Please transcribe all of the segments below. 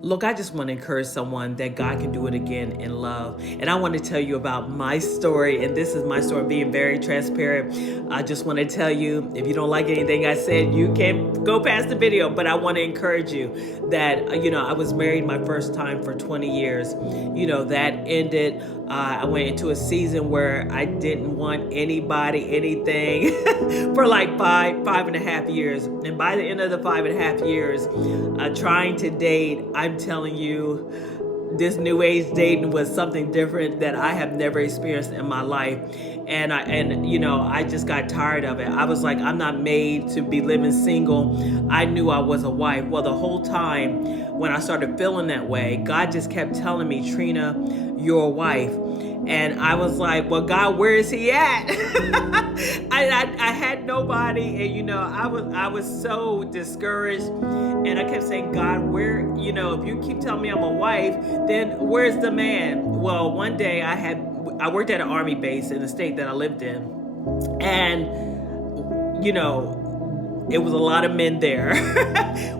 Look, I just want to encourage someone that God can do it again in love. And I want to tell you about my story. And this is my story, being very transparent. I just want to tell you, if you don't like anything I said, you can go past the video. But I want to encourage you that, I was married my first time for 20 years. That ended. I went into a season where I didn't want anybody, anything for like 5.5 years. And by the end of the 5.5 years, trying to date, I'm telling you, this new age dating was something different that I have never experienced in my life. And I just got tired of it. I was like, I'm not made to be living single. I knew I was a wife. Well, the whole time when I started feeling that way, God just kept telling me, Trina, you're a wife. And I was like, well, God, where is he at? I had nobody. And, I was so discouraged. And I kept saying, God, where, if you keep telling me I'm a wife, then where's the man? Well, one day I worked at an army base in the state that I lived in. And, it was a lot of men there. It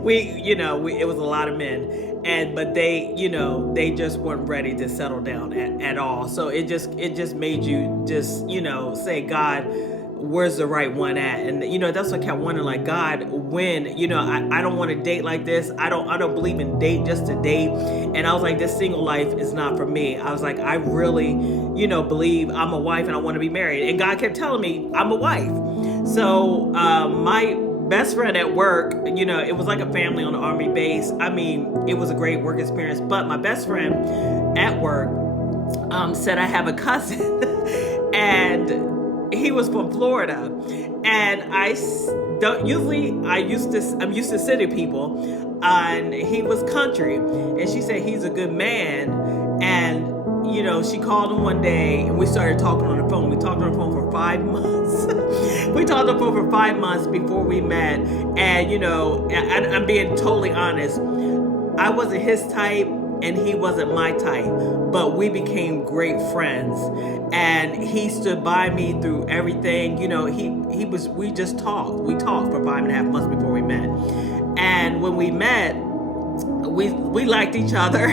was a lot of men. But they just weren't ready to settle down at all. So it just made you just, say, God, where's the right one at? And that's what I kept wondering, like, God, when, I don't want to date like this. I don't believe in date just to date. And I was like, this single life is not for me. I was like, I really, believe I'm a wife and I want to be married. And God kept telling me I'm a wife. So my best friend at work, it was like a family on the army base. I mean, it was a great work experience. But my best friend at work said I have a cousin and he was from Florida. And I'm used to city people, and he was country. And she said he's a good man. And she called him one day and we started talking on the phone. We talked on the phone for 5 months. We talked on the phone for 5 months before we met. And, I'm being totally honest. I wasn't his type and he wasn't my type, but we became great friends. And he stood by me through everything. We just talked. We talked for 5.5 months before we met. And when we met, we liked each other.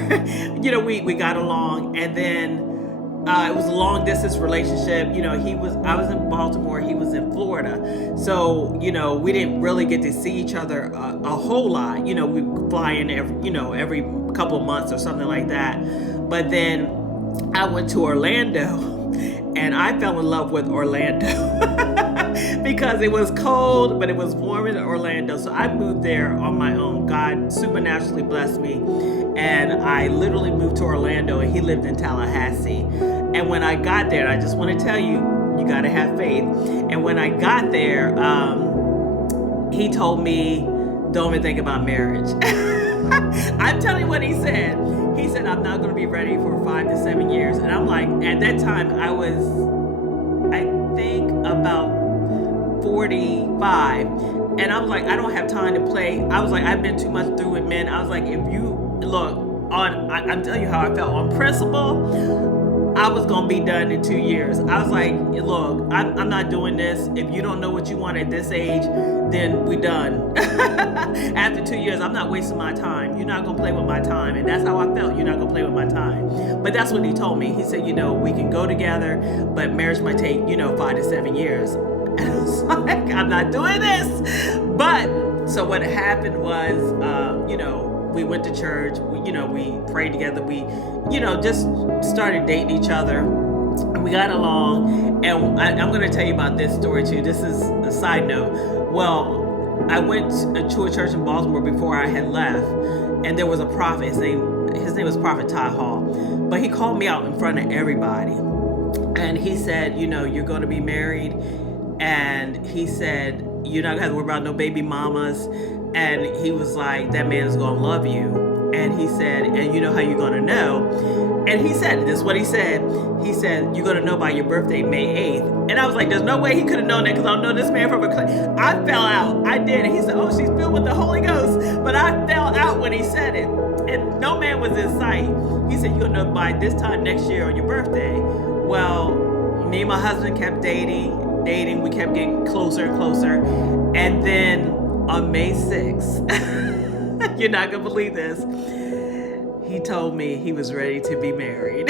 We got along. And then it was a long distance relationship. I was in Baltimore, he was in Florida. So, we didn't really get to see each other a whole lot. We fly in every couple of months or something like that. But then I went to Orlando and I fell in love with Orlando. Because it was cold, but it was warm in Orlando. So I moved there on my own. God supernaturally blessed me. And I literally moved to Orlando and he lived in Tallahassee. And when I got there, I just want to tell you, you got to have faith. And when I got there, he told me, don't even think about marriage. I'm telling you what he said. He said, I'm not going to be ready for 5 to 7 years. And I'm like, at that time, I think about 45. And I was like, I don't have time to play. I was like, I've been too much through with men. I was like, if you look I'm telling you how I felt on principle, I was going to be done in 2 years. I was like, look, I'm not doing this. If you don't know what you want at this age, then we done. After 2 years, I'm not wasting my time. You're not going to play with my time. And that's how I felt. You're not going to play with my time. But that's what he told me. He said, we can go together, but marriage might take, 5 to 7 years. And I was like, I'm not doing this. But so what happened was, we went to church. We prayed together. We, just started dating each other. We got along. And I'm going to tell you about this story too. This is a side note. Well, I went to a church in Baltimore before I had left. And there was a prophet. His name was Prophet Ty Hall. But he called me out in front of everybody. And he said, you're going to be married. And he said, you're not going to have to worry about no baby mamas. And he was like, that man is going to love you. And he said, and you know how you're going to know. And he said, this is what he said. He said, you're going to know by your birthday, May 8th. And I was like, there's no way he could have known that because I don't know this man from I fell out. I did. And he said, oh, she's filled with the Holy Ghost. But I fell out when he said it. And no man was in sight. He said, you're going to know by this time next year on your birthday. Well, me and my husband kept dating. We kept getting closer and closer. And then on May 6th, you're not going to believe this, he told me he was ready to be married.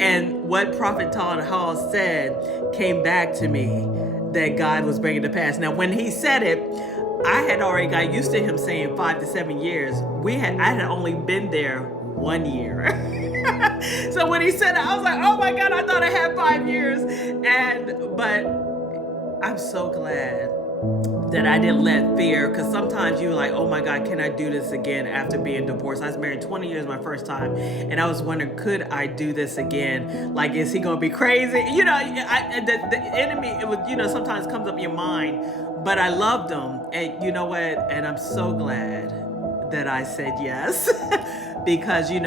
And what Prophet Todd Hall said came back to me that God was bringing to pass. Now, when he said it, I had already got used to him saying 5 to 7 years. I had only been there 1 year. So when he said it, I was like, oh my God, I thought I had 5 years. But I'm so glad that I didn't let fear, because sometimes you're like, oh my God, can I do this again after being divorced? I was married 20 years my first time, and I was wondering, could I do this again? Like, is he gonna be crazy? You know, the enemy, it would, sometimes comes up in your mind, but I loved him, and you know what? And I'm so glad that I said yes. Because we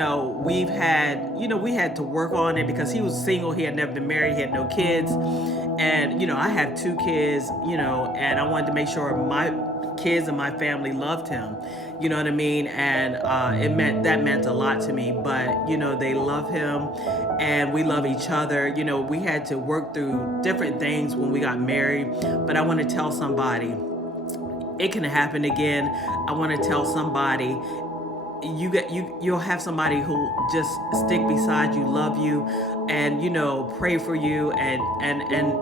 had to work on it, because he was single, he had never been married, he had no kids, and I have 2 kids, and I wanted to make sure my kids and my family loved him, you know what I mean? And that meant a lot to me. But they love him, and we love each other. We had to work through different things when we got married, but I want to tell somebody, it can happen again. I want to tell somebody, you'll have somebody who just stick beside you, love you, and pray for you, and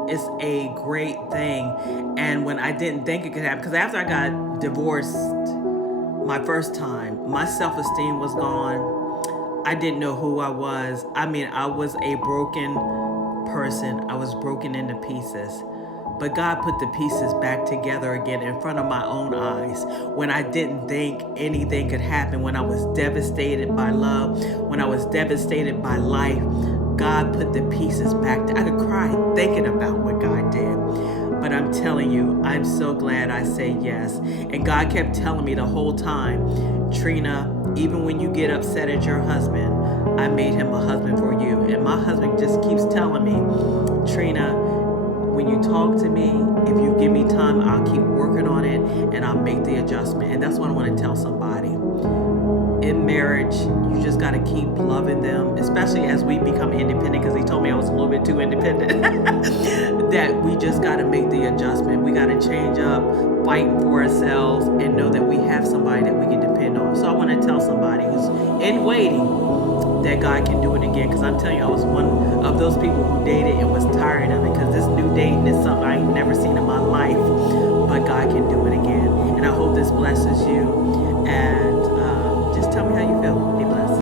it's a great thing. And when I didn't think it could happen, because after I got divorced my first time, my self-esteem was gone. I didn't know who I was. I mean, I was a broken person. I was broken into pieces. But God put the pieces back together again in front of my own eyes when I didn't think anything could happen, when I was devastated by love, when I was devastated by life. God put the pieces back. I could cry thinking about what God did. But I'm telling you, I'm so glad I said yes. And God kept telling me the whole time, Trina, even when you get upset at your husband, I made him a husband for you. And my husband just keeps telling me, Trina, when you talk to me, if you give me time, I'll keep working on it, and I'll make the adjustment. And that's what I want to tell somebody. In marriage, you just got to keep loving them, especially as we become independent, because he told me I was a little bit too independent, that we just got to make the adjustment. We got to change up, fighting for ourselves, and know that we have somebody that we can depend on. So I want to tell somebody who's in waiting that God can do it again, because I'm telling you, I was one of those people who dated and was tired of it, because this new dating is something I ain't never seen in my life. But God can do it again, and I hope this blesses you. And just tell me how you feel. Be blessed.